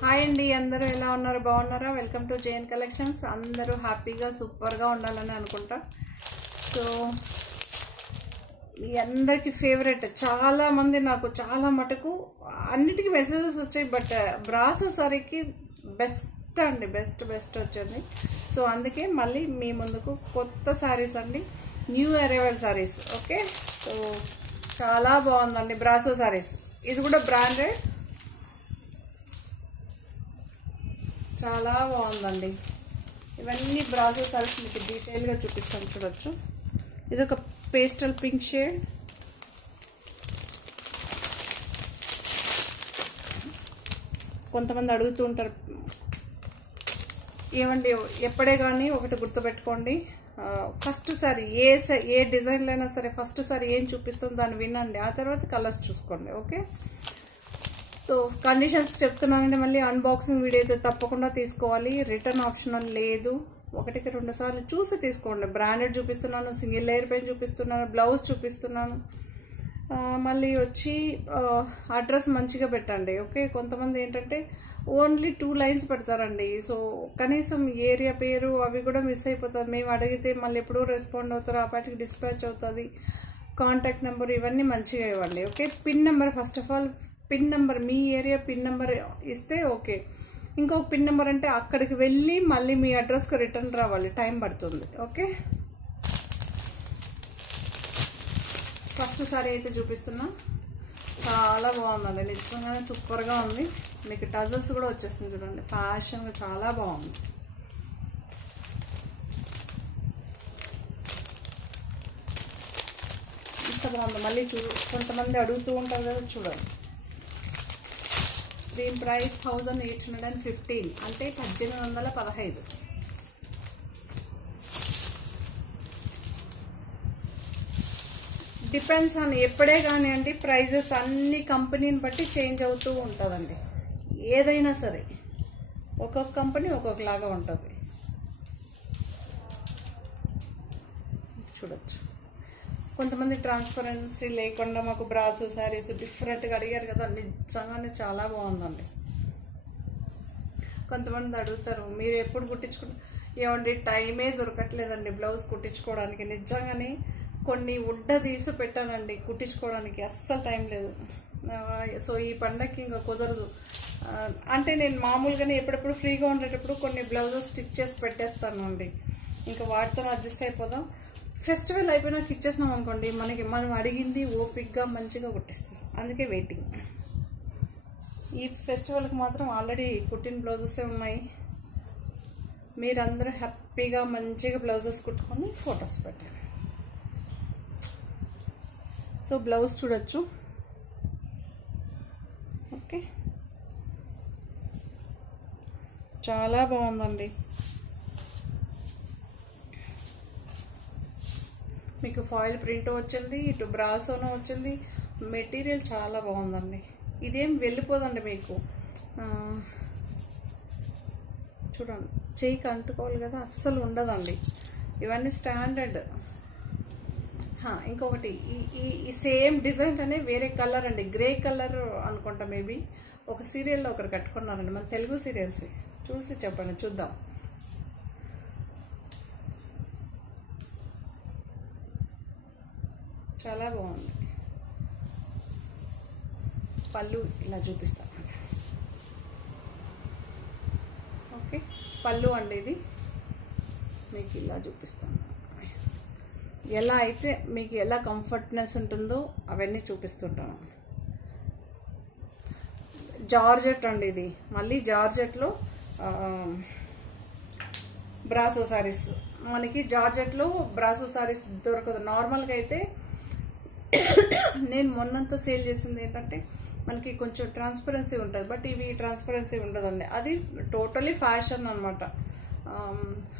Hi అండి, అందరూ ఎలా ఉన్నారు? బాగున్నారా? Welcome to JN collections. అందరూ హ్యాపీగా సూపర్గా ఉండాలని అనుకుంటా. సో మీ అందరికి ఫేవరెట్, చాలా మంది నాకు చాలా మటుకు అన్నిటికీ మెసేజెస్ వచ్చాయి. బట్ బ్రాసో సారీకి బెస్ట్ అండి, బెస్ట్ వచ్చింది. సో అందుకే మళ్ళీ మీ ముందుకు కొత్త సారీస్ అండి, new arrival saris. Okay, so చాలా బాగుందండి బ్రాసో సారీస్. ఇది కూడా బ్రాండెడ్, చాలా బాగుందండి. ఇవన్నీ బ్రాసో సారీస్ మీకు డీటెయిల్గా చూపిస్తాను, చూడొచ్చు. ఇది ఒక పేస్టల్ పింక్ షేడ్, కొంతమంది అడుగుతూ ఉంటారు ఏమండి, ఎప్పుడే కానీ ఒకటి గుర్తుపెట్టుకోండి, ఫస్ట్ సారి ఏ డిజైన్లో అయినా సరే ఫస్ట్ సారి ఏం చూపిస్తుందో దాన్ని వినండి, ఆ తర్వాత కలర్స్ చూసుకోండి. ఓకే, సో కండిషన్స్ చెప్తున్నానండి. మళ్ళీ అన్బాక్సింగ్ వీడియో అయితే తప్పకుండా తీసుకోవాలి, రిటర్న్ ఆప్షన్ లేదు. 1-2 సార్లు చూసి తీసుకోండి. బ్రాండెడ్ చూపిస్తున్నాను, సింగిల్ లేయర్ పైన చూపిస్తున్నాను, బ్లౌజ్ చూపిస్తున్నాను. మళ్ళీ వచ్చి అడ్రస్ మంచిగా పెట్టండి. ఓకే, కొంతమంది ఏంటంటే ఓన్లీ 2 లైన్స్ పెడతారండి. సో కనీసం ఏరియా పేరు అవి కూడా మిస్ అయిపోతుంది. మేము అడిగితే మళ్ళీ ఎప్పుడూ రెస్పాండ్ అవుతారు, ఆ పాటికి డిస్పాచ్ అవుతుంది. కాంటాక్ట్ నెంబర్ ఇవన్నీ మంచిగా ఇవ్వండి. Okay, pin number, first of all pin number, me area pin number ఇస్తే ఓకే. ఇంకొక పిన్ నెంబర్ అంటే అక్కడికి వెళ్ళి మళ్ళీ మీ అడ్రస్కి రిటర్న్ రావాలి, టైం పడుతుంది. ఓకే, ఫస్ట్ సారీ అయితే చూపిస్తున్నా. చాలా బాగుందండి, నిజంగానే సూపర్గా ఉంది. మీకు టజల్స్ కూడా వచ్చేస్తుంది చూడండి, ఫ్యాషన్గా చాలా బాగుంది. ఇంత బాగుంది. మళ్ళీ కొంతమంది అడుగుతూ ఉంటారు కదా, చూడండి. దీని ప్రైస్ 1815, అంటే 1815. డిపెండ్స్ ఆన్, ఎప్పుడే కానివ్వండి ప్రైజెస్ అన్ని కంపెనీని బట్టి చేంజ్ అవుతూ ఉంటుందండి. ఏదైనా సరే ఒక్కొక్క కంపెనీ ఒక్కొక్కలాగా ఉంటుంది, చూడొచ్చు. కొంతమంది ట్రాన్స్పరెన్సీ లేకుండా మాకు బ్రాసో శారీస్ డిఫరెంట్గా అడిగారు కదా, నిజంగానే చాలా బాగుందండి. కొంతమంది అడుగుతారు మీరు ఎప్పుడు కుట్టించుకుంటారు, ఏమండి టైమే దొరకట్లేదండి బ్లౌజ్ కుట్టించుకోవడానికి. నిజంగానే కొన్ని ఉడ్డ తీసి పెట్టానండి కుట్టించుకోవడానికి, అస్సలు టైం లేదు. సో ఈ పండగకి ఇంకా కుదరదు. అంటే నేను మామూలుగానే ఎప్పుడెప్పుడు ఫ్రీగా ఉండేటప్పుడు కొన్ని బ్లౌజెస్ స్టిచ్ చేసి పెట్టేస్తాను అండి, ఇంకా వాటితో అడ్జస్ట్ అయిపోదాం. ఫెస్టివల్ అయిపోయినాక ఇచ్చేసినాం అనుకోండి, మనం అడిగింది ఓపిక్గా మంచిగా కుట్టిస్తాం. అందుకే వెయిటింగ్. ఈ ఫెస్టివల్కి మాత్రం ఆల్రెడీ కుట్టిన బ్లౌజెసే ఉన్నాయి. మీరందరూ హ్యాపీగా మంచిగా బ్లౌజెస్ కుట్టుకొని ఫొటోస్ పెట్టండి. సో బ్లౌజ్ చూడొచ్చు. ఓకే, చాలా బాగుందండి. మీకు ఫాయిల్ ప్రింట్ వచ్చింది, ఇటు బ్రాసోను వచ్చింది. మెటీరియల్ చాలా బాగుందండి. ఇదేం వెళ్ళిపోదండి మీకు, చూడండి చెయ్యికి అంటుకోవాలి కదా, అస్సలు ఉండదండి. ఇవన్నీ స్టాండర్డ్. ఇంకొకటి, ఈ సేమ్ డిజైన్ అనే వేరే కలర్ అండి, గ్రే కలర్ అనుకుంటా. మేబీ ఒక సీరియల్లో ఒకరు కట్టుకున్నారండి, మన తెలుగు సీరియల్స్. చూసి చెప్పండి, చూద్దాం. చాలా బాగుంది. పళ్ళు ఇలా చూపిస్తాను. ఓకే, పళ్ళు అండి ఇది మీకు ఇలా చూపిస్తాను. ఎలా అయితే మీకు ఎలా కంఫర్ట్నెస్ ఉంటుందో అవన్నీ చూపిస్తుంటాను. జార్జెట్ అండి ఇది, మళ్ళీ జార్జెట్లో బ్రాసో సారీస్. మనకి జార్జెట్లో బ్రాసో సారీస్ దొరకదు. నార్మల్గా అయితే నేను మొన్నంతా సేల్ చేసింది ఏంటంటే మనకి కొంచెం ట్రాన్స్పరెన్సీ ఉంటుంది, బట్ ఇవి ట్రాన్స్పరెన్సీ ఉండదండి. అది టోటలీ ఫ్యాషన్ అనమాట,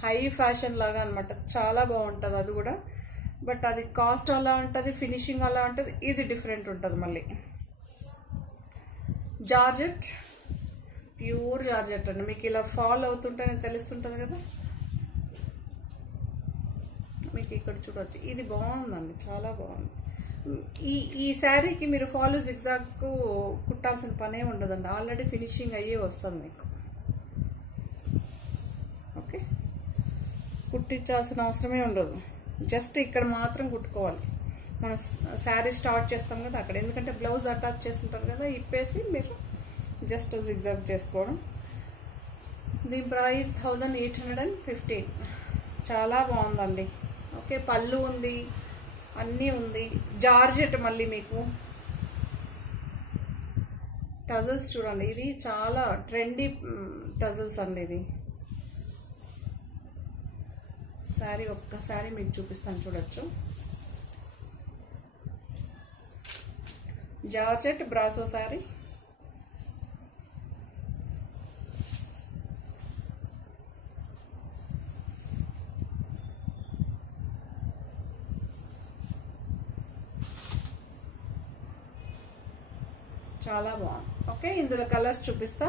హై ఫ్యాషన్ లాగా అనమాట. చాలా బాగుంటుంది అది కూడా. బట్ అది కాస్ట్ అలా ఉంటుంది, ఫినిషింగ్ అలా ఉంటుంది, ఇది డిఫరెంట్ ఉంటుంది. మళ్ళీ జార్జెట్, ప్యూర్ జార్జెట్ అండి. మీకు ఇలా ఫాల్ అవుతుంటేనే తెలుస్తుంటుంది కదా. మీకు ఇక్కడ చూడవచ్చు, ఇది బాగుందండి, చాలా బాగుంది. ఈ శారీకి మీరు ఫాలో జిగ్జాగ్కు కుట్టాల్సిన పనే ఉండదండి, ఆల్రెడీ ఫినిషింగ్ అయ్యే వస్తుంది మీకు. ఓకే, కుట్టించాల్సిన అవసరమే ఉండదు, జస్ట్ ఇక్కడ మాత్రం కుట్టుకోవాలి. మనం శారీ స్టార్ట్ చేస్తాం కదా అక్కడ, ఎందుకంటే బ్లౌజ్ అటాచ్ చేస్తుంటారు కదా, ఇప్పేసి మీరు జస్ట్ జిగ్జాగ్ చేసుకోవడం. దీని ప్రైస్ 1815. చాలా బాగుందండి. ఓకే, పళ్ళు ఉంది, అన్నీ ఉంది. జార్జెట్ మళ్ళీ మీకు టజల్స్ చూడండి, ఇది చాలా ట్రెండీ టజల్స్ అండి. ఇది శారీ ఒక్కసారి మీకు చూపిస్తాను, చూడొచ్చు. Georgette brasso sari. చాలా బాగుంది. ఓకే, ఇందులో కలర్స్ చూపిస్తా.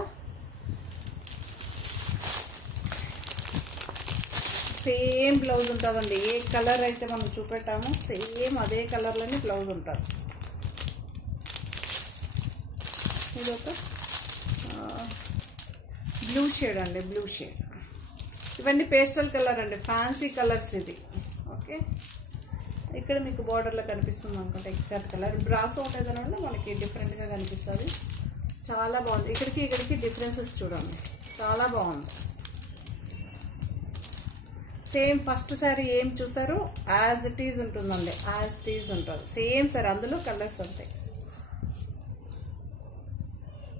సేమ్ బ్లౌజ్ ఉంటుందండి, ఏ కలర్ అయితే మనం చూపెట్టామో సేమ్ అదే కలర్లోనే బ్లౌజ్ ఉంటుంది. ఇది ఒక బ్లూ షేడ్ అండి, బ్లూ షేడ్. ఇవన్నీ పేస్టల్ కలర్ అండి, ఫ్యాన్సీ కలర్స్ ఇది. ఓకే, ఇక్కడ మీకు బార్డర్లో కనిపిస్తుంది అనుకుంటే ఎగ్జాక్ట్ కలర్. బ్రాసో ఉండేదాని వల్ల మనకి డిఫరెంట్గా కనిపిస్తుంది. చాలా బాగుంది. ఇక్కడికి డిఫరెన్సెస్ చూడండి, చాలా బాగుంది. సేమ్ ఫస్ట్ సారీ ఏం చూసారో యాజ్ ఇట్ ఈజ్ ఉంటుందండి, యాజ్ ఇట్ ఈజ్ ఉంటుంది. సేమ్ సారీ, అందులో కలర్స్ ఉంటాయి.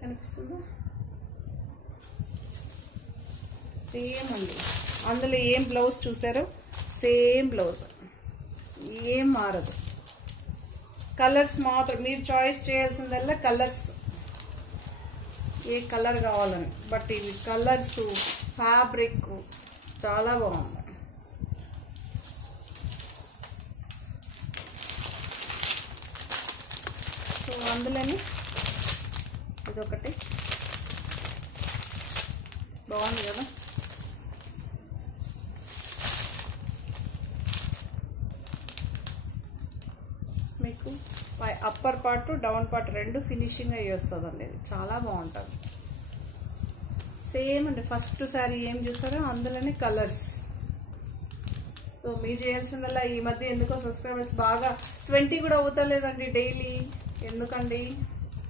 కనిపిస్తుందా? సేమ్ అండి, అందులో ఏం బ్లౌజ్ చూసారో సేమ్ బ్లౌజ్, ఏం మారదు. కలర్స్ మాత్రం మీరు చాయిస్ చేయాల్సిందల్లా కలర్స్, ఏ కలర్ కావాలని. బట్ ఇవి కలర్స్, ఫ్యాబ్రిక్ చాలా బాగుంది. సో అందులోని ఇదొకటి బాగుంది కదా. మీకు అప్పర్ పార్ట్ డౌన్ పార్ట్ రెండు ఫినిషింగ్ అయ్యి వస్తుందండి. ఇది చాలా బాగుంటుంది. సేమ్ అండి, ఫస్ట్ సారీ ఏం చూసారో అందులోనే కలర్స్. సో మీరు చేయాల్సిందల్లా, ఈ మధ్య ఎందుకో సబ్స్క్రైబర్స్ బాగా 20 కూడా అవుతలేదండి డైలీ. ఎందుకండి?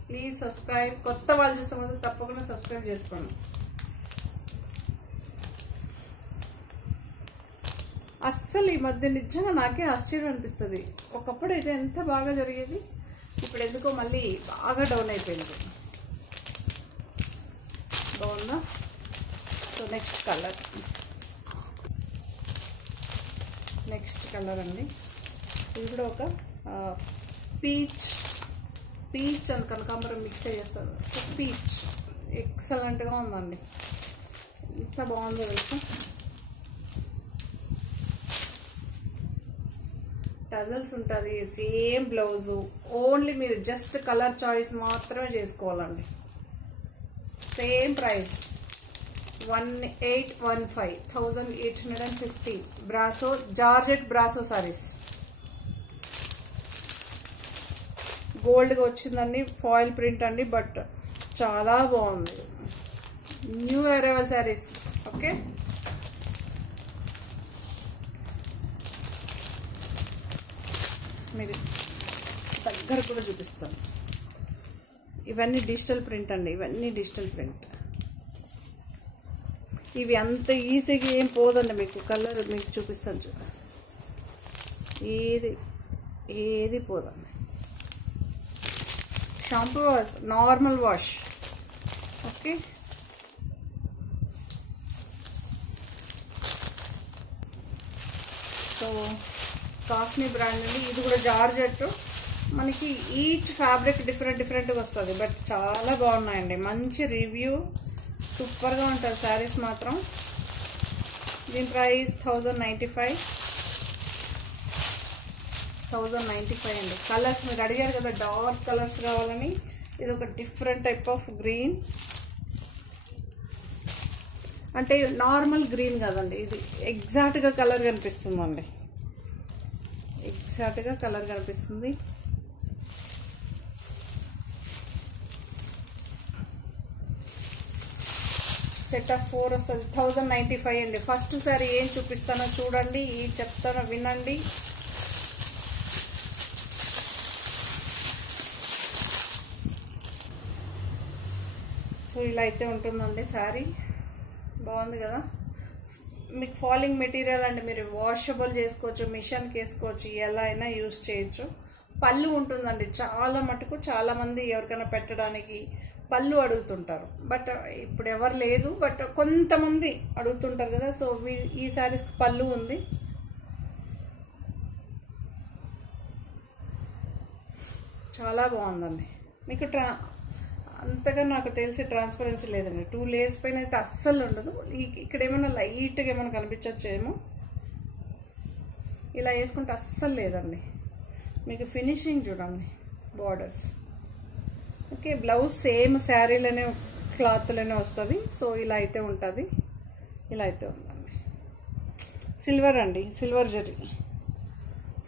Please subscribe. కొత్త వాళ్ళు చూస్తే మాత్రం తప్పకుండా సబ్స్క్రైబ్ చేసుకోండి. అస్సలు ఈ మధ్య నిజంగా నాకే ఆశ్చర్యం అనిపిస్తుంది. ఒకప్పుడు అయితే ఎంత బాగా జరిగేది, ఇప్పుడు ఎందుకో మళ్ళీ బాగా డౌన్ అయిపోయింది. బాగుందా? సో నెక్స్ట్ కలర్ అండి. ఇది కూడా ఒక పీచ్ అండ్ కనకాంబరం మిక్స్ చేస్తారు. పీచ్ ఎక్సలెంట్గా ఉందండి, ఎంత బాగుందో తెలుసా. టజల్స్ ఉంటుంది, సేమ్ బ్లౌజు. ఓన్లీ మీరు జస్ట్ కలర్ చాయిస్ మాత్రమే చేసుకోవాలండి. Same price 1815, 1850. Brasso georgette brasso saris. గోల్డ్గా వచ్చిందండి, ఫాయిల్ ప్రింట్ అండి, బట్ చాలా బాగుంది. New arrival saris. ఓకే, మీరు దగ్గర కూడా చూపిస్తాను. ఇవన్నీ డిజిటల్ ప్రింట్ అండి, ఇవన్నీ డిజిటల్ ప్రింట్. ఇవి అంత ఈజీగా ఏం పోదండి మీకు. కలర్ మీకు చూపిస్తాను చూడ, ఏది పోదండి. Shampoo wash, normal wash. Okay, so costly brand అండి. ఇది కూడా జార్జెట్. మనకి ఈచ్ ఫ్యాబ్రిక్ డిఫరెంట్గా వస్తుంది, బట్ చాలా బాగున్నాయండి. మంచి రివ్యూ, సూపర్గా ఉంటుంది శారీస్ మాత్రం. దీని ప్రైస్ 1095 అండి. కలర్స్ మీరు అడిగారు కదా డార్క్ కలర్స్ కావాలని, ఇది ఒక డిఫరెంట్ టైప్ ఆఫ్ గ్రీన్. అంటే నార్మల్ గ్రీన్ కాదండి, ఇది ఎగ్జాక్ట్గా కలర్ కనిపిస్తుందండి, ఎగ్జాక్ట్గా కలర్ కనిపిస్తుంది. సెట్ ఆఫ్ 4 వస్తుంది. 1095 అండి. ఫస్ట్ సారీ ఏం చూపిస్తానో చూడండి, ఏం చెప్తానో వినండి. సో ఇలా అయితే ఉంటుందండి శారీ. బాగుంది కదా. మీకు ఫాలింగ్ మెటీరియల్ అండి, మీరు వాషబుల్ చేసుకోవచ్చు, మిషన్కి వేసుకోవచ్చు, ఎలా అయినా యూజ్ చేయొచ్చు. పళ్ళు ఉంటుందండి. చాలా మటుకు చాలా మంది ఎవరికైనా పెట్టడానికి పళ్ళు అడుగుతుంటారు, బట్ ఇప్పుడు ఎవరు లేదు, బట్ కొంతమంది అడుగుతుంటారు కదా. సో ఈ శారీస్ పళ్ళు ఉంది. చాలా బాగుందండి. మీకు అంతగా నాకు తెలిసి ట్రాన్స్పరెన్సీ లేదండి. 2 లేయర్స్ పైన అయితే అస్సలు ఉండదు. ఇక్కడ ఏమైనా లైట్గా ఏమైనా కనిపించచ్చేమో, ఇలా వేసుకుంటే అస్సలు లేదండి. మీకు ఫినిషింగ్ చూడండి, బార్డర్స్. ఓకే, బ్లౌజ్ సేమ్ శారీలోనే క్లాత్లోనే వస్తుంది. సో ఇలా అయితే ఉంటుంది, ఇలా అయితే ఉందండి. సిల్వర్ అండి, సిల్వర్ జరీ,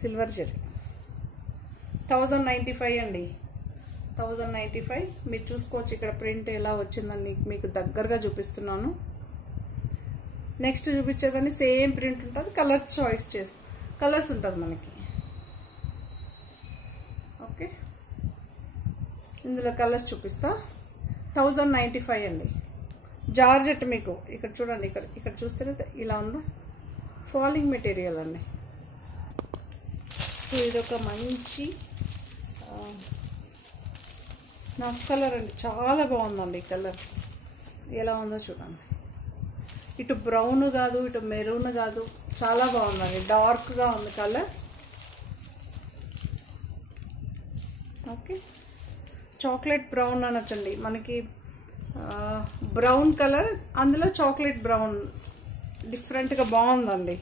సిల్వర్ జరీ. 1095 అండి, 1095. మీరు చూసుకోవచ్చు ఇక్కడ ప్రింట్ ఎలా వచ్చిందండి, మీకు దగ్గరగా చూపిస్తున్నాను. నెక్స్ట్ చూపించేదాన్ని సేమ్ ప్రింట్ ఉంటుంది, కలర్ చాయిస్ కలర్స్ ఉంటుంది మనకి. ఓకే, ఇందులో కలర్స్ చూపిస్తా. 1095 అండి. జార్జెట్ మీకు ఇక్కడ చూడండి, ఇక్కడ చూస్తేనే ఇలా ఉందా, ఫాలింగ్ మెటీరియల్ అండి. సో ఇదొక మంచి స్నఫ్ కలర్ అండి, చాలా బాగుందండి. ఈ కలర్ ఎలా ఉందో చూడండి. ఇటు బ్రౌన్ కాదు, ఇటు మెరూన్ కాదు, చాలా బాగుందండి. డార్క్గా ఉంది కలర్. ఓకే, చాక్లెట్ బ్రౌన్ అనొచ్చండి మనకి. బ్రౌన్ కలర్, అందులో చాక్లెట్ బ్రౌన్, డిఫరెంట్గా బాగుందండి.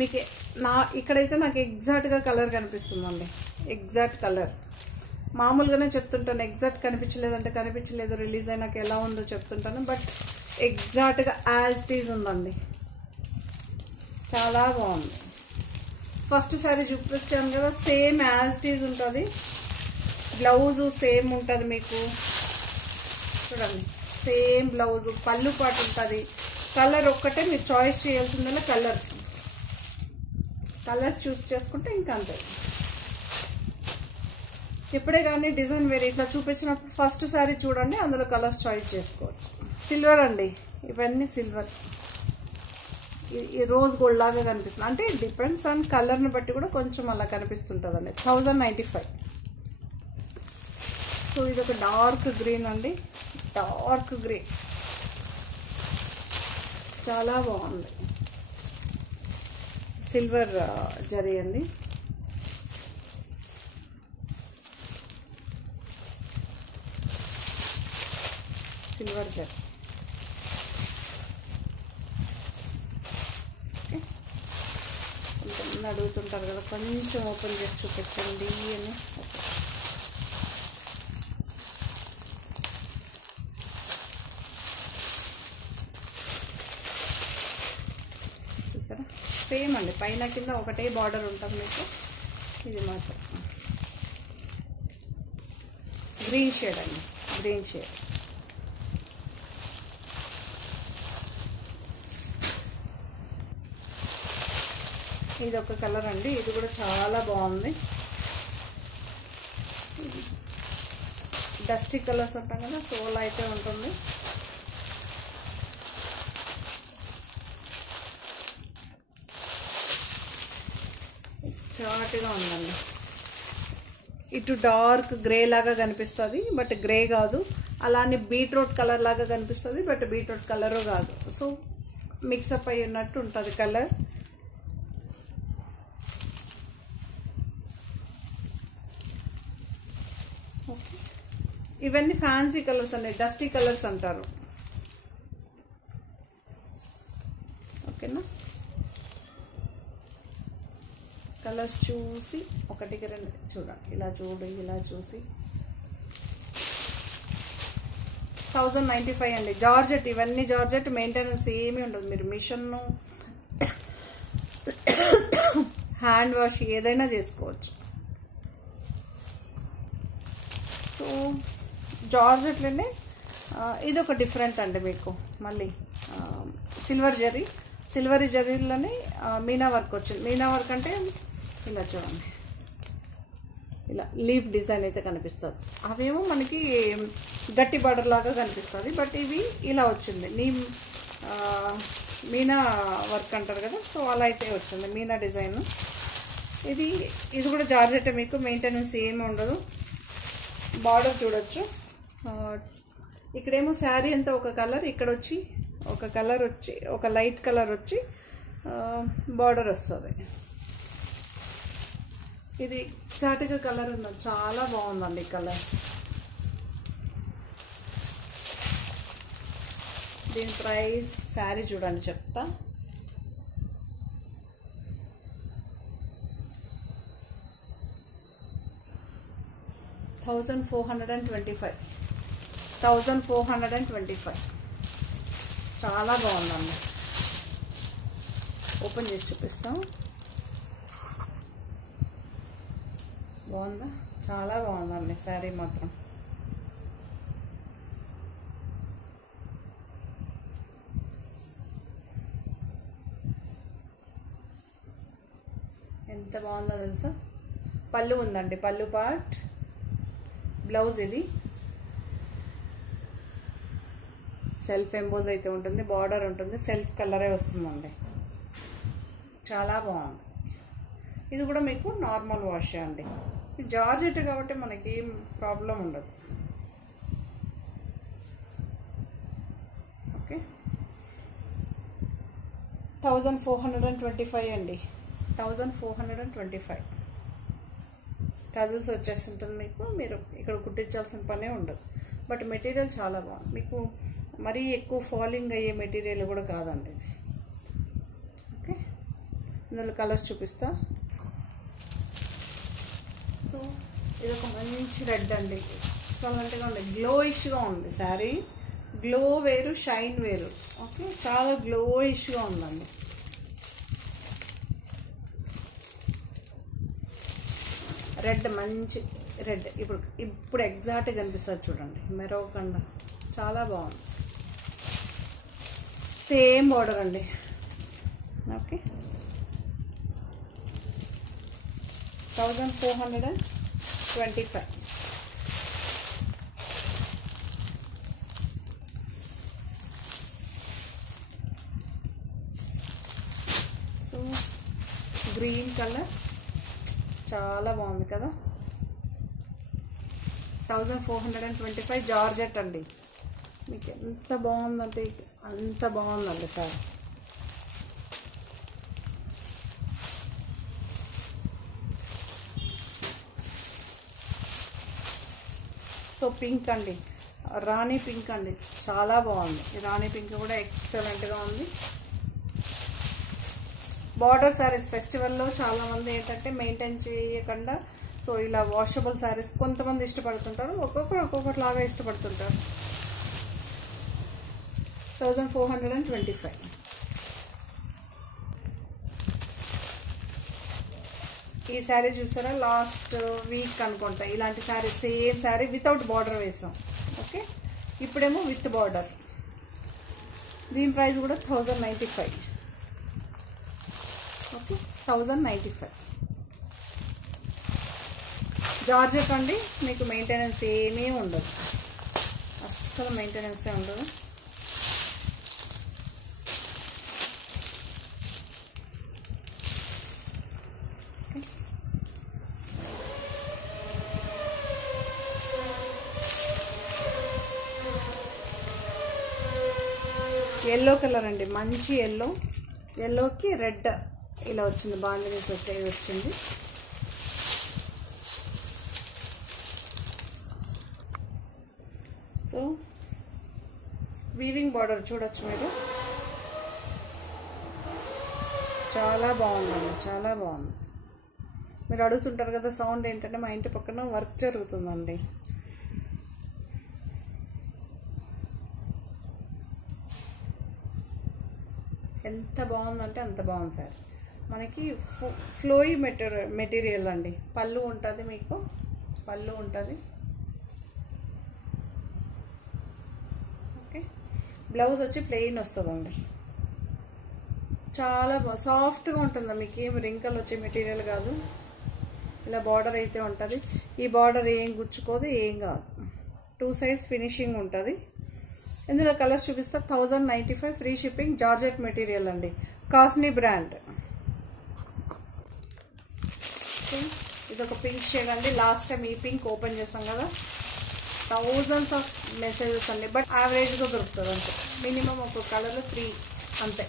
మీకు ఇక్కడైతే నాకు ఎగ్జాక్ట్గా కలర్ కనిపిస్తుందండి, ఎగ్జాక్ట్ కలర్. మామూలుగానే చెప్తుంటాను, ఎగ్జాక్ట్ కనిపించలేదంటే కనిపించలేదు, రిలీజ్ అయినాక ఎలా ఉందో చెప్తుంటాను, బట్ ఎగ్జాక్ట్గా యాజ్ ఇట్ ఈజ్ ఉందండి. చాలా బాగుంది. ఫస్ట్ సారీ చూపించాను కదా, సేమ్ యాజ్ ఇట్ ఈజ్ ఉంటుంది. బ్లౌజు సేమ్ ఉంటుంది మీకు చూడండి, సేమ్ బ్లౌజు, పళ్ళు పాటు ఉంటుంది. కలర్ ఒక్కటే మీరు చాయిస్ చేయాల్సిందల్లా కలర్ చూస్ చేసుకుంటే ఇంకా అంతే. ఎప్పుడే కానీ డిజైన్ వేరే ఇట్లా చూపించినప్పుడు ఫస్ట్ సారీ చూడండి, అందులో కలర్స్ చాయిస్ చేసుకోవచ్చు. సిల్వర్ అండి, ఇవన్నీ సిల్వర్. ఈ రోజ్ గోల్డ్ లాగా కనిపిస్తుంది, అంటే డిపెండ్స్ ఆన్ కలర్ని బట్టి కూడా కొంచెం అలా కనిపిస్తుంటుందండి. 1095. సో ఇది ఒక డార్క్ గ్రీన్ అండి, డార్క్ గ్రీన్, చాలా బాగుంది. సిల్వర్ జరీ అండి. సిల్వర్ జరీ. ఓకే, కొంతమంది అడుగుతుంటారు కదా, కొంచెం ఓపెన్ చేసి చూపించండి అని. చూసారా, సేమ్ అండి, పైన కింద ఒకటే బార్డర్ ఉంటుంది మీకు. ఇది మాత్రం గ్రీన్ షేడ్ అండి, గ్రీన్ షేడ్. ఇది ఒక కలర్ అండి, ఇది కూడా చాలా బాగుంది. డస్టీ కలర్స్ అంటాం కదా, సోల్ అయితే ఉంటుంది. చాటుగా ఉందండి. ఇటు డార్క్ గ్రే లాగా కనిపిస్తుంది, బట్ గ్రే కాదు. అలానే బీట్రూట్ కలర్ లాగా కనిపిస్తుంది, బట్ బీట్రూట్ కలరు కాదు. సో మిక్సప్ అయి ఉన్నట్టు ఉంటుంది కలర్. ఇవన్నీ ఫ్యాన్సీ కలర్స్ అండి, డస్టీ కలర్స్ అంటారు. ఓకేనా, కలర్స్ చూసి ఒకటికి రెండు చూడండి, ఇలా ఇలా చూసి. 1095 అండి. జార్జెట్, ఇవన్నీ జార్జెట్, మెయింటెనెన్స్ ఏమీ ఉండదు. మీరు మిషన్ హ్యాండ్ వాష్ ఏదైనా చేసుకోవచ్చు. సో జార్జెట్లోనే ఇది ఒక డిఫరెంట్ అండి. మీకు మళ్ళీ సిల్వర్ జరీలోనే మీనా వర్క్ వచ్చింది. మీనా వర్క్ అంటే ఇలా చూడండి, ఇలా లీఫ్ డిజైన్ అయితే కనిపిస్తుంది. అవేమో మనకి గట్టి బార్డర్ లాగా కనిపిస్తుంది, బట్ ఇవి ఇలా వచ్చింది. మీనా వర్క్ అంటారు కదా, సో అలా అయితే వచ్చింది మీనా డిజైన్. ఇది కూడా జార్జెట్, మీకు మెయింటెనెన్స్ ఏమి ఉండదు. బార్డర్ చూడొచ్చు. ఇక్కడేమో శారీ అంతా ఒక కలర్, ఇక్కడ వచ్చి ఒక కలర్ వచ్చి, ఒక లైట్ కలర్ వచ్చి బార్డర్ వస్తుంది. ఇది ఎగ్జాక్ట్గా కలర్ ఉన్నది, చాలా బాగుందండి కలర్స్. దీని ప్రైస్ శారీ చూడండి చెప్తా. $1425. చాలా బాగుందండి. ఓపెన్ చేసి చూపిస్తాం. బాగుందా? చాలా బాగుందండి శారీ మాత్రం. ఎంత బాగుందో తెలుసా. పళ్ళు ఉందండి, పళ్ళు పార్ట్, బ్లౌజ్ ఇది సెల్ఫ్ ఎంబోజ్ అయితే ఉంటుంది, బార్డర్ ఉంటుంది, సెల్ఫ్ కలరే వస్తుందండి. చాలా బాగుంది. ఇది కూడా మీకు నార్మల్ వాష్ అండి. ఇది జార్జెట్ కాబట్టి మనకి ఏం ప్రాబ్లం ఉండదు. ఓకే, 1425 అండి. 1425. టజల్స్ వచ్చేస్తుంటుంది మీకు. మీరు ఇక్కడ కుట్టించాల్సిన పనే ఉండదు. బట్ మెటీరియల్ చాలా బాగుంది. మీకు మరీ ఎక్కువ ఫాలింగ్ అయ్యే మెటీరియల్ కూడా కాదండి ఇది. ఓకే, ఇందులో కలర్స్ చూపిస్తా. సో ఇది ఒక మంచి రెడ్ అండి, ఎక్సలెంట్గా ఉంది, గ్లోయిష్గా ఉంది శారీ. గ్లో వేరు, షైన్ వేరు. ఓకే, చాలా గ్లోయిష్గా ఉందండి. రెడ్, మంచి రెడ్. ఇప్పుడు ఎగ్జాక్ట్గా కనిపిస్తుంది చూడండి, మెరవకుండా. చాలా బాగుంది. సేమ్ బార్డర్ అండి. ఓకే, 1425. సో గ్రీన్ కలర్ చాలా బాగుంది కదా. 1425 జార్జెట్ అండి. మీకు ఎంత బాగుందంటే అంత బాగుందండి సార్. సో పింక్ అండి, రాణి పింక్ అండి, చాలా బాగుంది. రాణి పింక్ కూడా ఎక్సలెంట్గా ఉంది. బార్డర్ శారీస్ ఫెస్టివల్లో చాలామంది ఏంటంటే మెయింటైన్ చేయకుండా సో ఇలా వాషబుల్ శారీస్ కొంతమంది ఇష్టపడుతుంటారు, ఒక్కొక్కరు లాగా ఇష్టపడుతుంటారు. 1425. ఈ శారీ చూసారా, లాస్ట్ వీక్ అనుకుంటా ఇలాంటి sari, same sari without border వేసాం. ఓకే, ఇప్పుడేమో విత్ బార్డర్. దీని ప్రైస్ కూడా 1095. ఓకే, 1095. జార్జెట్ అండి, మీకు మెయింటెనెన్స్ ఏమీ ఉండదు, అస్సలు మెయింటెనెన్సే ఉండదు. ఎల్లో కలర్ అండి, మంచి ఎల్లో. ఎల్లోకి రెడ్ ఇలా వచ్చింది, బాందిని సెట్ అయ్యి వచ్చింది. సో వీవింగ్ బార్డర్ చూడొచ్చు మీరు, చాలా బాగుందండి, చాలా బాగుంది. మీరు అడుగుతుంటారు కదా సౌండ్ ఏంటంటే, మా ఇంటి పక్కన వర్క్ జరుగుతుందండి. ఎంత బాగుందంటే అంత బాగుంది సార్. మనకి ఫ్లోయి మెటీరియల్ అండి. పళ్ళు ఉంటుంది, మీకు పళ్ళు ఉంటుంది. ఓకే, బ్లౌజ్ వచ్చి ప్లెయిన్ వస్తుందండి. చాలా సాఫ్ట్గా ఉంటుందా, మీకు ఏం రింకల్ వచ్చే మెటీరియల్ కాదు. ఇలా బార్డర్ అయితే ఉంటుంది. ఈ బార్డర్ ఏం గుచ్చుకోదు, ఏం కాదు. 2 సైడ్స్ ఫినిషింగ్ ఉంటుంది. ఇందులో కలర్స్ చూపిస్తా. 1095 ఫ్రీ షిప్పింగ్, జార్జెట్ మెటీరియల్ అండి, కాస్నీ బ్రాండ్. ఇదొక పింక్ షేడ్ అండి. లాస్ట్ టైం ఈ పింక్ ఓపెన్ చేస్తాం కదా, థౌజండ్స్ ఆఫ్ మెసేజెస్ అండి. బట్ యావరేజ్గా దొరుకుతుంది అంతే. మినిమం ఒక కలర్లో 3 అంతే.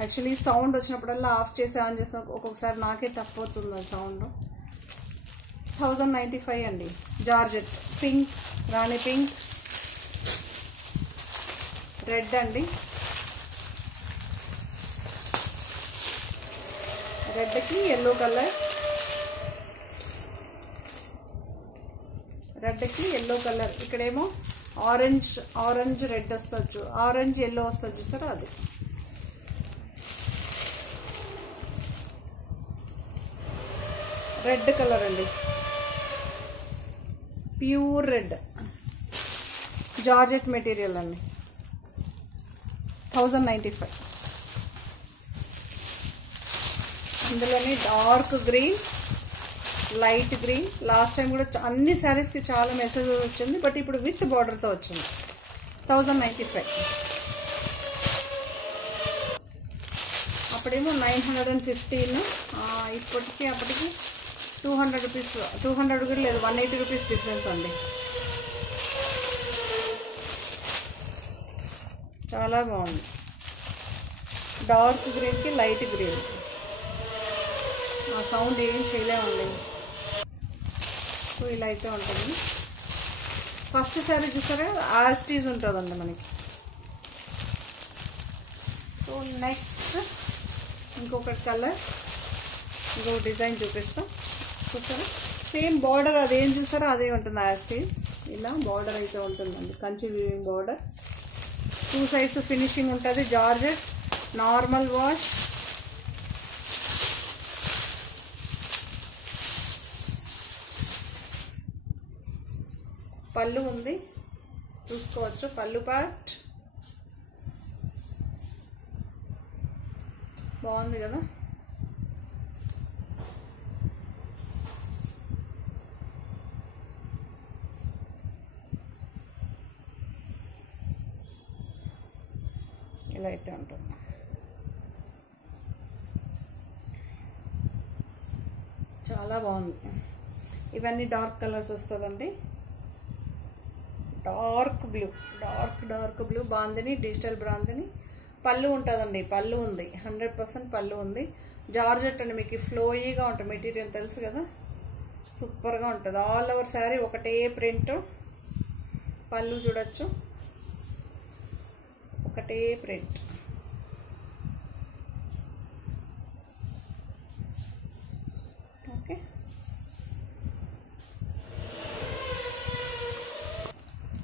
యాక్చువల్లీ సౌండ్ వచ్చినప్పుడల్లా ఆఫ్ చేసి ఆన్ చేస్తాం, ఒక్కొక్కసారి నాకే తప్పవుతుంది ఆ సౌండ్. 1095 అండి. జార్జెట్ పింక్, రాణి పింక్, రెడ్ అండి. రెడ్కి ఎల్లో కలర్, రెడ్కి ఎల్లో కలర్. ఇక్కడేమో ఆరెంజ్ రెడ్ వస్తుంది, ఆరెంజ్ ఎల్లో వస్తుంది చూసారా, అది. రెడ్ కలర్ అండి, ప్యూర్ రెడ్, జార్జెట్ మెటీరియల్ అండి. 1095. అందులోనే dark green, light green. Last time కూడా అన్ని శారీస్కి చాలా మెసేజెస్ వచ్చింది, బట్ ఇప్పుడు విత్ బార్డర్తో వచ్చింది. 1095. అప్పుడేమో 915, ఇప్పటికి అప్పటికి 200 రూపీస్, 200 కూడా లేదు, 180 రూపీస్ డిఫరెన్స్ అండి. చాలా బాగుంది. డార్క్ గ్రీన్కి లైట్ గ్రీన్. ఆ సౌండ్ ఏం చేయలేమండి. సో ఇలా అయితే ఉంటుంది. ఫస్ట్ శారీ చూసారా, యాస్టీజ్ ఉంటుందండి మనకి. సో నెక్స్ట్ ఇంకొక కలర్, ఇంకొక డిజైన్ చూపిస్తాం. చూసారా, సేమ్ బార్డర్ అదేం చూసారో అదే ఉంటుంది యాస్టీజ్. ఇలా బార్డర్ అయితే ఉంటుందండి, Kanchi weaving border. 2 sides finishing ఉంటుంది. Georgette, normal wash. పళ్ళు ఉంది, చూసుకోవచ్చు. పళ్ళు పార్ట్ బాగుంది కదా. ఇలా అయితే ఉంటుంది. చాలా బాగుంది. ఇవన్నీ డార్క్ కలర్స్ వస్తుందండి. Dark blue bandhani, digital bandhani. పళ్ళు ఉంటుందండి, పళ్ళు ఉంది, 100% పళ్ళు ఉంది. జార్జెట్ అండి, మీకు ఫ్లోయీగా ఉంటుంది మెటీరియల్, తెలుసు కదా, సూపర్గా ఉంటుంది. ఆల్ ఓవర్ శారీ ఒకటే ప్రింట్. పళ్ళు చూడొచ్చు, ఒకటే ప్రింట్. ఓకే,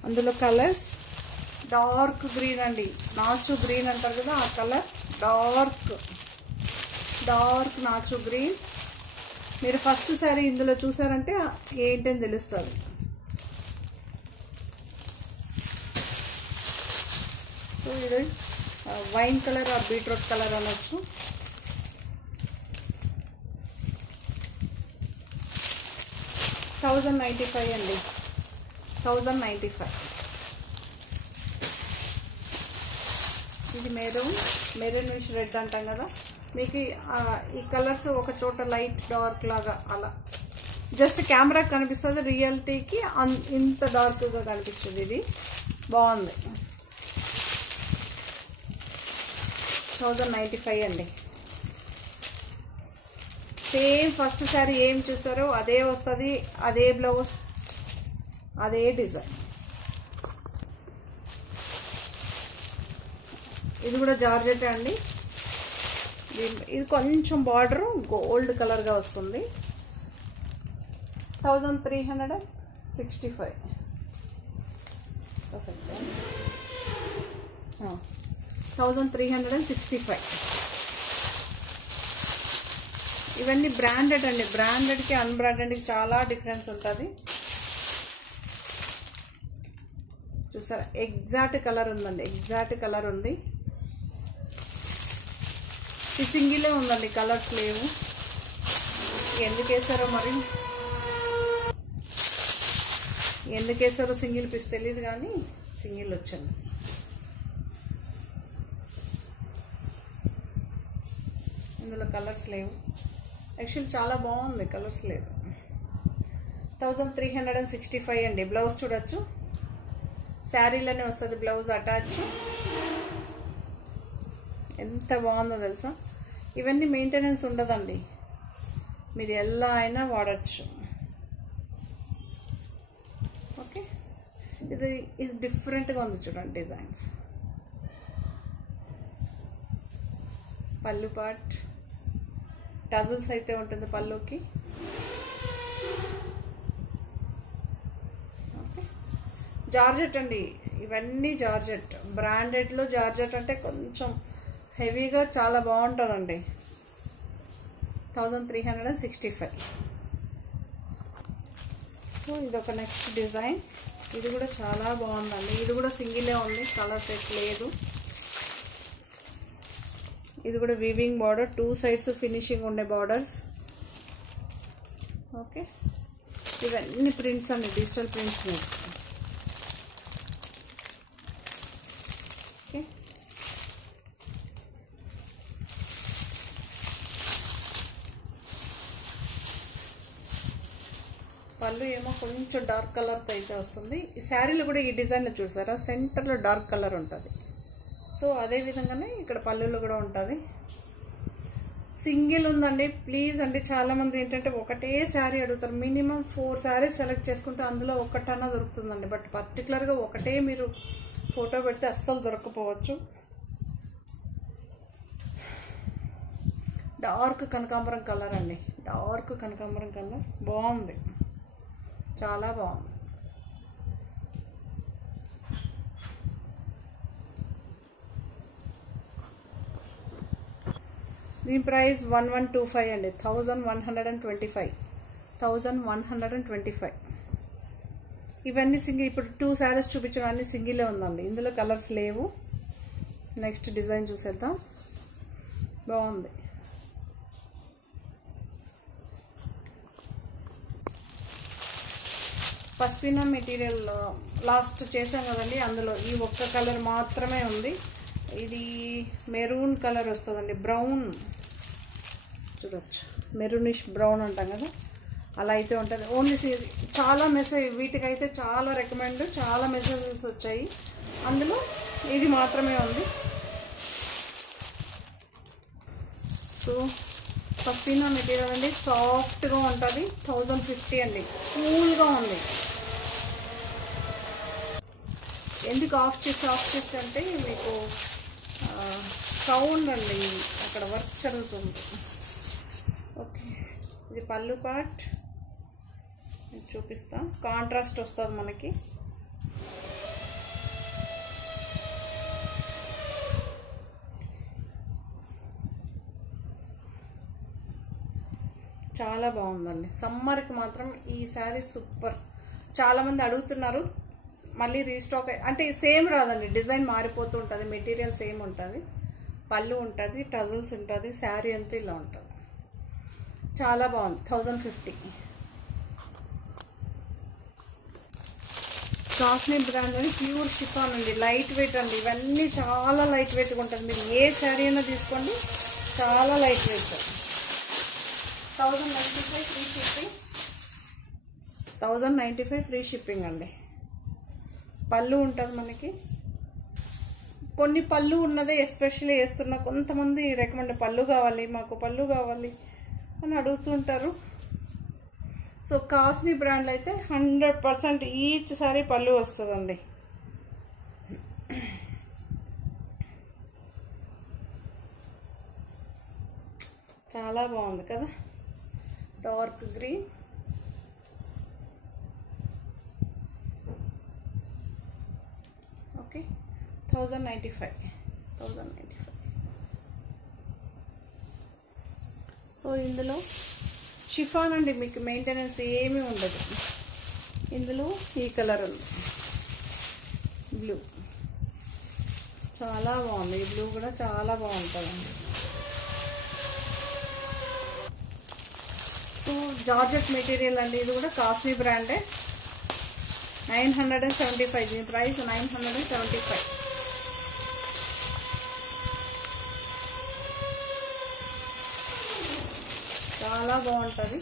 అందులో కలర్స్ డార్క్ గ్రీన్ అండి, నాచు గ్రీన్ అంటారు కదా ఆ కలర్. డార్క్ నాచు గ్రీన్. మీరు ఫస్ట్ శారీ ఇందులో చూసారంటే ఏంటని తెలుస్తుంది. సో ఇది వైన్ కలర్ ఆ బీట్రూట్ కలర్ అనొచ్చు. $1095 అండి, 1095. ఇది మెరూన్ విష్ రెడ్ అంటాం కదా, మీకు ఈ కలర్స్ ఒక చోట లైట్ డార్క్ లాగా అలా జస్ట్ కెమెరాకి కనిపిస్తుంది, రియాలిటీకి ఇంత డార్క్గా కనిపించింది. ఇది బాగుంది. 1095 అండి. సేమ్ ఫస్ట్ శారీ ఏం చూసారో అదే వస్తుంది, అదే బ్లౌజ్, అదే డిజైన్. ఇది కూడా జార్జెట్ అండి. ఇది కొంచెం బార్డర్ గోల్డ్ కలర్గా వస్తుంది. 1365. 1365. ఇవన్నీ బ్రాండెడ్ అండి. బ్రాండెడ్కి అన్బ్రాండెడ్కి చాలా డిఫరెన్స్ ఉంటుంది. చూసారా ఎగ్జాక్ట్ కలర్ ఉందండి, ఎగ్జాక్ట్ కలర్ ఉంది. ఈ సింగిలే ఉందండి, కలర్స్ లేవు. ఎందుకు వేసారో మరి, ఎందుకు వేసారో సింగిల్ పీస్ తెలియదు కానీ సింగిల్ వచ్చింది. ఇందులో కలర్స్ లేవు. యాక్చువల్లీ చాలా బాగుంది, కలర్స్ లేవు. 1365 అండి. బ్లౌజ్ చూడొచ్చు, శారీలోనే వస్తుంది బ్లౌజ్ అటాచ్. ఎంత బాగుందో తెలుసా. ఇవన్నీ మెయింటెనెన్స్ ఉండదండి, మీరు ఎలా అయినా వాడచ్చు. ఓకే, ఇది డిఫరెంట్గా ఉంది చూడండి డిజైన్స్. పళ్ళు పార్ట్ టజల్స్ అయితే ఉంటుంది పళ్ళుకి. ఓకే, జార్జెట్ అండి, ఇవన్నీ జార్జెట్. బ్రాండెడ్లో జార్జెట్ అంటే కొంచెం హెవీగా చాలా బాగుంటుందండి. 1365. సో ఇదొక నెక్స్ట్ డిజైన్. ఇది కూడా చాలా బాగుందండి. ఇది కూడా సింగిలే ఉంది, కలర్ సెట్ లేదు. ఇది కూడా వీవింగ్ బార్డర్, 2 సైడ్స్ ఫినిషింగ్ ఉండే బార్డర్స్. ఓకే, ఇవన్నీ ప్రింట్స్ అండి, డిజిటల్ ప్రింట్స్. ఓకే, పళ్ళు ఏమో కొంచెం డార్క్ కలర్తో అయితే వస్తుంది. ఈ శారీలో కూడా ఈ డిజైన్ చూసారా, సెంటర్లో డార్క్ కలర్ ఉంటుంది. సో అదే విధంగానే ఇక్కడ పళ్ళులో కూడా ఉంటుంది. సింగిల్ ఉందండి. ప్లీజ్ అండి, చాలామంది ఏంటంటే ఒకటే శారీ అడుగుతారు. మినిమం 4 శారీస్ సెలెక్ట్ చేసుకుంటే అందులో ఒకటన్నా దొరుకుతుందండి. బట్ పర్టికులర్గా ఒకటే మీరు ఫోటో పెడితే అస్సలు దొరకపోవచ్చు. డార్క్ కనకాంబరం కలర్ అండి, డార్క్ కనకాంబరం కలర్ బాగుంది, చాలా బాగుంది. దీని ప్రైస్ 1125 అండి. 1125. ఇవన్నీ సింగిల్. ఇప్పుడు 2 శారీస్ చూపించడానికి సింగిలే ఉందండి, ఇందులో కలర్స్ లేవు. నెక్స్ట్ డిజైన్ చూసేద్దాం. బాగుంది. పస్మినా మెటీరియల్ లాస్ట్ చేసాం కదండి, అందులో ఈ ఒక్క కలర్ మాత్రమే ఉంది. ఇది మెరూన్ కలర్ వస్తుందండి, బ్రౌన్ చూడొచ్చు, మెరూనిష్ బ్రౌన్ అంటాం కదా, అలా అయితే ఉంటుంది. ఓన్లీ చాలా మెసేజ్, వీటికైతే చాలా రికమెండ్, చాలా మెసేజెస్ వచ్చాయి. అందులో ఇది మాత్రమే ఉంది. సో పస్మినా మెటీరియల్ అండి, సాఫ్ట్గా ఉంటుంది. 1050 అండి, కూల్గా ఉంది. ఎందుకు ఆఫ్ చేసి అంటే మీకు సౌండ్ అండి, అక్కడ వర్క్ జరుగుతుంది. ఓకే, ఇది పళ్ళు పార్ట్ చూపిస్తాం. కాంట్రాస్ట్ వస్తుంది మనకి. చాలా బాగుందండి. సమ్మర్కి మాత్రం ఈ శారీ సూపర్. చాలామంది అడుగుతున్నారు, మళ్ళీ రీస్టాక్ అంటే సేమ్ రాదండి, డిజైన్ మారిపోతూ ఉంటుంది, మెటీరియల్ సేమ్ ఉంటుంది, పళ్ళు ఉంటుంది, టజల్స్ ఉంటుంది, శారీ అంతా ఇలా ఉంటుంది. చాలా బాగుంది. 1050. కాస్ట్లీ బ్రాండ్ అని ప్యూర్ షిఫాన్ అండి, లైట్ వెయిట్ అండి. ఇవన్నీ చాలా లైట్ వెయిట్గా ఉంటుంది. మీరు ఏ శారీ అయినా తీసుకోండి, చాలా light weight. 1095 free shipping. 1095 free shipping అండి. పళ్ళు ఉంటుంది మనకి. కొన్ని పళ్ళు ఉన్నదే ఎస్పెషల్లీ వేస్తున్నా. కొంతమంది రికమెండ్ పళ్ళు కావాలి, మాకు పళ్ళు కావాలి అని అడుగుతుంటారు. సో కాస్ట్లీ బ్రాండ్లో అయితే 100% ఈచ్ సారీ పళ్ళు వస్తుందండి. చాలా బాగుంది కదా, డార్క్ గ్రీన్. ఓకే, 1095. సో ఇందులో షిఫాన్ అండి, మీకు మెయింటెనెన్స్ ఏమీ ఉండదు. ఇందులో ఈ కలర్ ఉంది, బ్లూ చాలా బాగుంది. ఈ బ్లూ కూడా చాలా బాగుంటుందండి. సో జార్జెట్ మెటీరియల్ అండి, ఇది కూడా కాస్ట్లీ బ్రాండే. 975, దీని ప్రైస్ 975. చాలా బాగుంటుంది.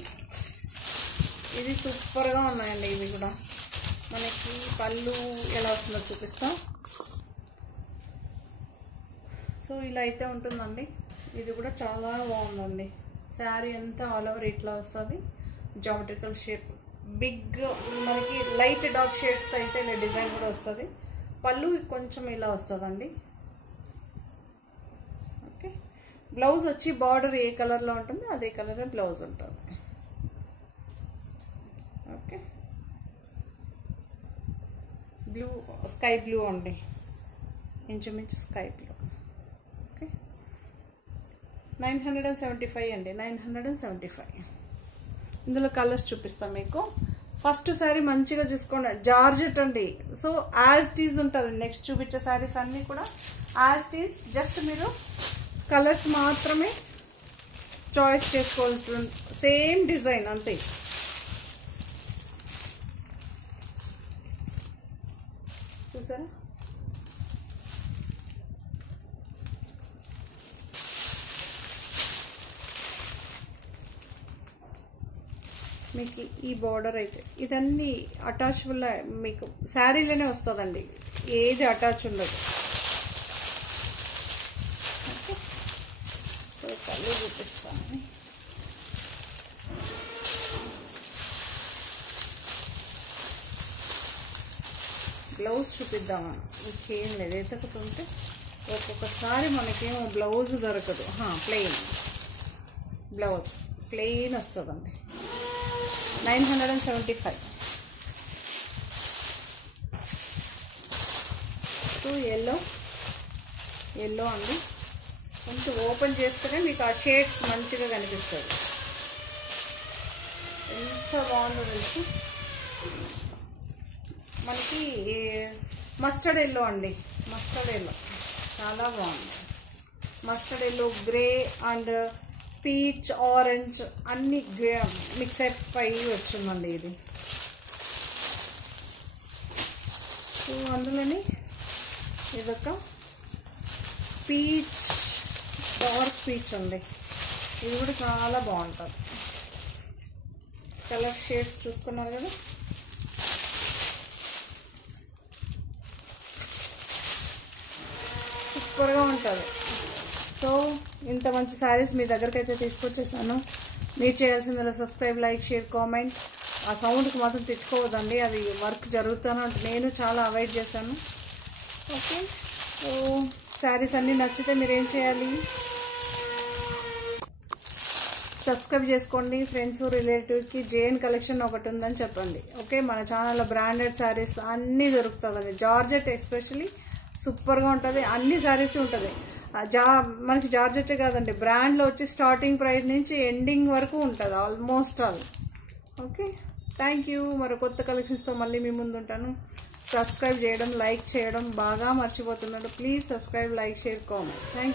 ఇది సూపర్గా ఉన్నాయండి. ఇవి కూడా మనకి పళ్ళు ఎలా వస్తుందో చూపిస్తాం. సో ఇలా అయితే ఉంటుందండి. ఇది కూడా చాలా బాగుందండి. శారీ అంతా ఆల్ ఓవర్ ఇట్లా వస్తుంది. జామెట్రికల్ షేప్, బిగ్ మనకి లైట్ డార్క్ షేడ్స్తో అయితే ఇలా డిజైన్ కూడా వస్తుంది. పళ్ళు కొంచెం ఇలా వస్తుందండి. ఓకే, బ్లౌజ్ వచ్చి బార్డర్ ఏ కలర్లో ఉంటుంది అదే కలర్ బ్లౌజ్ ఉంటుంది. ఓకే, బ్లూ, స్కై బ్లూ అండి, ఇంచుమించు స్కై బ్లూ. ఓకే, 975 అండి, 975. ఇందులో కలర్స్ చూపిస్తాం మీకు. ఫస్ట్ శారీ మంచిగా చూసుకోండి, జార్జెట్ అండి. సో యాజ్ టీజ్ ఉంటుంది. నెక్స్ట్ చూపించే శారీస్ అన్నీ కూడా యాజ్ టీజ్. జస్ట్ మీరు కలర్స్ మాత్రమే చాయిస్ చేసుకోవాల్సి, సేమ్ డిజైన్ అంతే. చూసారా, మీకు ఈ బార్డర్ అయితే ఇదన్నీ అటాచబుల్ మీకు శారీలోనే వస్తుందండి, ఏది అటాచ్ ఉండదు. ఓకే, కళ్ళు చూపిస్తాను. బ్లౌజ్ చూపిద్దామని ఇంకేం లేదు. ఎతకుతుంటే ఒక్కొక్కసారి మనకేమో బ్లౌజ్ దొరకదు. ప్లెయిన్ బ్లౌజ్ ప్లెయిన్ వస్తుందండి. 975. సో ఎల్లో అండి. కొంచెం ఓపెన్ చేస్తేనే మీకు ఆ షేడ్స్ మంచిగా కనిపిస్తుంది. ఎంత బాగుందో తెలుసు. మనకి మస్టర్డ్ ఎల్లో అండి, మస్టర్డ్ ఎల్లో చాలా బాగుంది. Mustard yellow, grey and peach, orange అన్ని మిక్సర్ అయ్యి వచ్చిందండి ఇది. సో అందులోని ఇదొక పీచ్, డార్క్ పీచ్ ఉంది. ఇది కూడా చాలా బాగుంటుంది. కలర్ షేడ్స్ చూసుకున్నారు కదా. సూపర్గా ఉంటుంది. సో ఇంత మంచి శారీస్ మీ దగ్గరికి అయితే తీసుకొచ్చేసాను. మీరు చేయాల్సిందిలా సబ్స్క్రైబ్, లైక్, షేర్, కామెంట్. ఆ సౌండ్కి మాత్రం తిట్టుకోవద్దండి, అది వర్క్ జరుగుతూనే ఉంటుంది. నేను చాలా అవాయిడ్ చేశాను. ఓకే, సో శారీస్ అన్నీ నచ్చితే మీరు ఏం చేయాలి, సబ్స్క్రైబ్ చేసుకోండి. ఫ్రెండ్స్, రిలేటివ్కి జేఎన్ కలెక్షన్ ఒకటి ఉందని చెప్పండి. ఓకే, మన ఛానల్లో బ్రాండెడ్ శారీస్ అన్నీ దొరుకుతుందండి. జార్జెట్ ఎస్పెషలీ సూపర్గా ఉంటుంది. అన్ని శారీస్ ఉంటుంది. మనకి జార్జెట్ కాదండి, బ్రాండ్లో వచ్చి స్టార్టింగ్ ప్రైస్ నుంచి ఎండింగ్ వరకు ఉంటుంది almost all. Okay, thank you. మరో కొత్త కలెక్షన్స్తో మళ్ళీ మీ ముందు ఉంటాను. సబ్స్క్రైబ్ చేయడం, లైక్ చేయడం బాగా మర్చిపోతున్నాడు. Please subscribe, like, share, comment. Thank you.